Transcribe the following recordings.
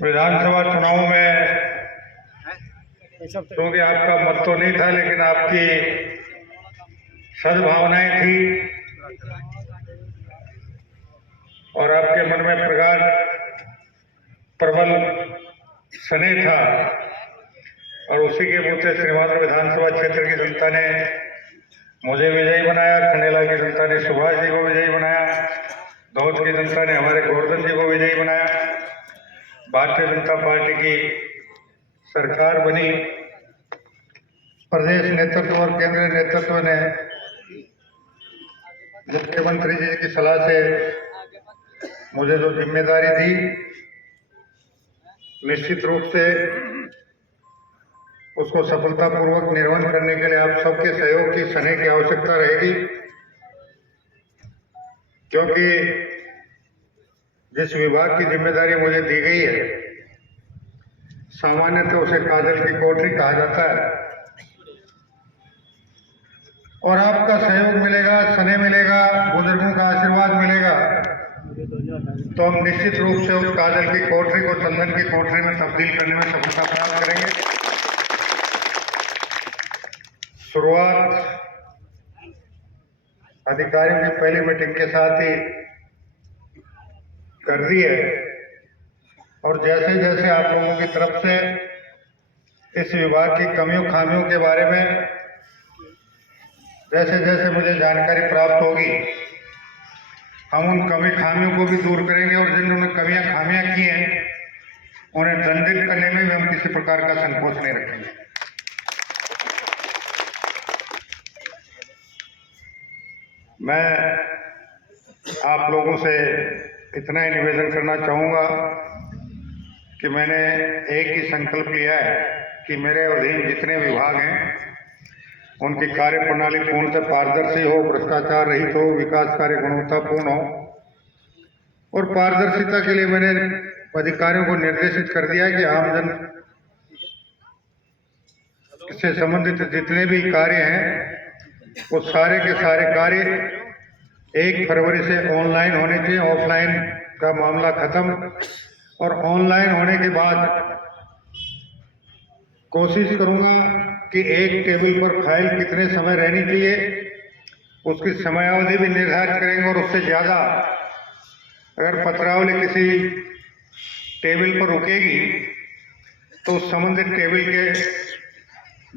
विधानसभा चुनाव में क्योंकि आपका मत तो नहीं था, लेकिन आपकी सद्भावनाएं थी और आपके मन में प्रबल स्नेह था और उसी के बूते श्रीमान विधानसभा क्षेत्र की जनता ने मुझे विजयी बनाया, खंडेला की जनता ने सुभाष जी को विजयी बनाया, दौद की जनता ने हमारे गोवर्धन जी को विजयी बनाया। भारतीय जनता पार्टी की सरकार बनी। प्रदेश नेतृत्व और केंद्रीय नेतृत्व ने मुख्यमंत्री जी की सलाह से मुझे जो जिम्मेदारी दी, निश्चित रूप से उसको सफलतापूर्वक निर्वहन करने के लिए आप सबके सहयोग की स्नेह की आवश्यकता रहेगी, क्योंकि जिस विभाग की जिम्मेदारी मुझे दी गई है सामान्यतः उसे काजल की कोठरी कहा जाता है और आपका सहयोग मिलेगा, स्नेह मिलेगा, बुजुर्गों का आशीर्वाद मिलेगा तो हम निश्चित रूप से उस काजल की कोठरी को चंदन की कोठरी में तब्दील करने में सफलता प्राप्त करेंगे। शुरुआत अधिकारियों की पहली मीटिंग के साथ ही कर दी है और जैसे जैसे आप लोगों की तरफ से इस विभाग की कमियों खामियों के बारे में जैसे जैसे मुझे जानकारी प्राप्त होगी, हम उन कमी खामियों को भी दूर करेंगे और जिन्होंने कमियां खामियां की हैं उन्हें दंडित करने में भी हम किसी प्रकार का संकोच नहीं रखेंगे। मैं आप लोगों से इतना ही निवेदन करना चाहूँगा कि मैंने एक ही संकल्प लिया है कि मेरे अधीन जितने विभाग हैं उनकी कार्य प्रणाली पूर्णतः पारदर्शी हो, भ्रष्टाचार रहित हो, विकास कार्य गुणवत्तापूर्ण हो और पारदर्शिता के लिए मैंने अधिकारियों को निर्देशित कर दिया है कि आमजन से संबंधित जितने भी कार्य हैं वो सारे के सारे कार्य 1 फरवरी से ऑनलाइन होने चाहिए। ऑफलाइन का मामला खत्म और ऑनलाइन होने के बाद कोशिश करूंगा कि एक टेबल पर फाइल कितने समय रहनी चाहिए उसकी समयावधि भी निर्धारित करेंगे और उससे ज़्यादा अगर पत्रावली किसी टेबल पर रुकेगी तो संबंधित टेबल के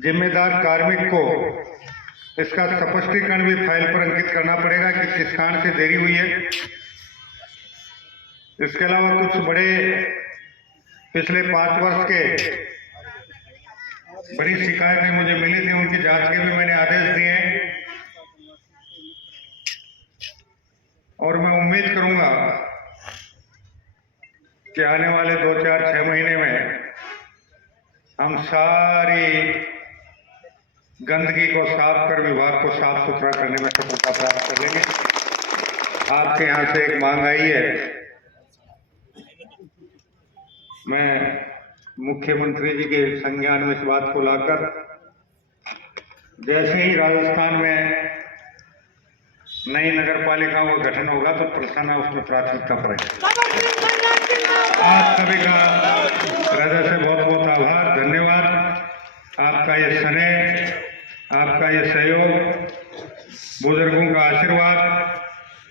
जिम्मेदार कार्मिक को इसका स्पष्टीकरण भी फाइल पर अंकित करना पड़ेगा कि किस कारण से देरी हुई है। इसके अलावा कुछ बड़े पिछले 5 वर्ष के बड़ी शिकायतें मुझे मिली थी, उनकी जांच के भी मैंने आदेश दिए हैं और मैं उम्मीद करूंगा कि आने वाले 2, 4, 6 महीने में हम सारी गंदगी को साफ कर विभाग को साफ सुथरा करने में सफलता प्राप्त कर लेंगे। आपके यहाँ से एक मांग आई है, मैं मुख्यमंत्री जी के संज्ञान में इस बात को लाकर जैसे ही राजस्थान में नई नगर पालिकाओं का गठन होगा तो प्रशासन उसमें प्राथमिकता पड़ेगी। आप सभी का हृदय से बहुत बहुत आभार, धन्यवाद। आपका ये स्नेह, आपका ये सहयोग, बुजुर्गों का आशीर्वाद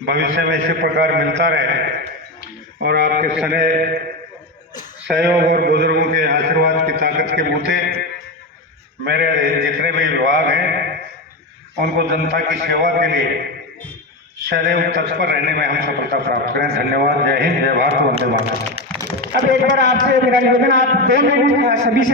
भविष्य में इसी प्रकार मिलता रहे और आपके स्नेह, सहयोग और बुजुर्गों के आशीर्वाद की ताकत के बूते मेरे जितने भी विभाग हैं उनको जनता की सेवा के लिए सदैव तत्पर रहने में हम सफलता प्राप्त करें। धन्यवाद। जय हिंद, जय भारत, वंदे मातरम। अब एक बार आपसे मेरा निवेदन, आप 2 मिनट सभी से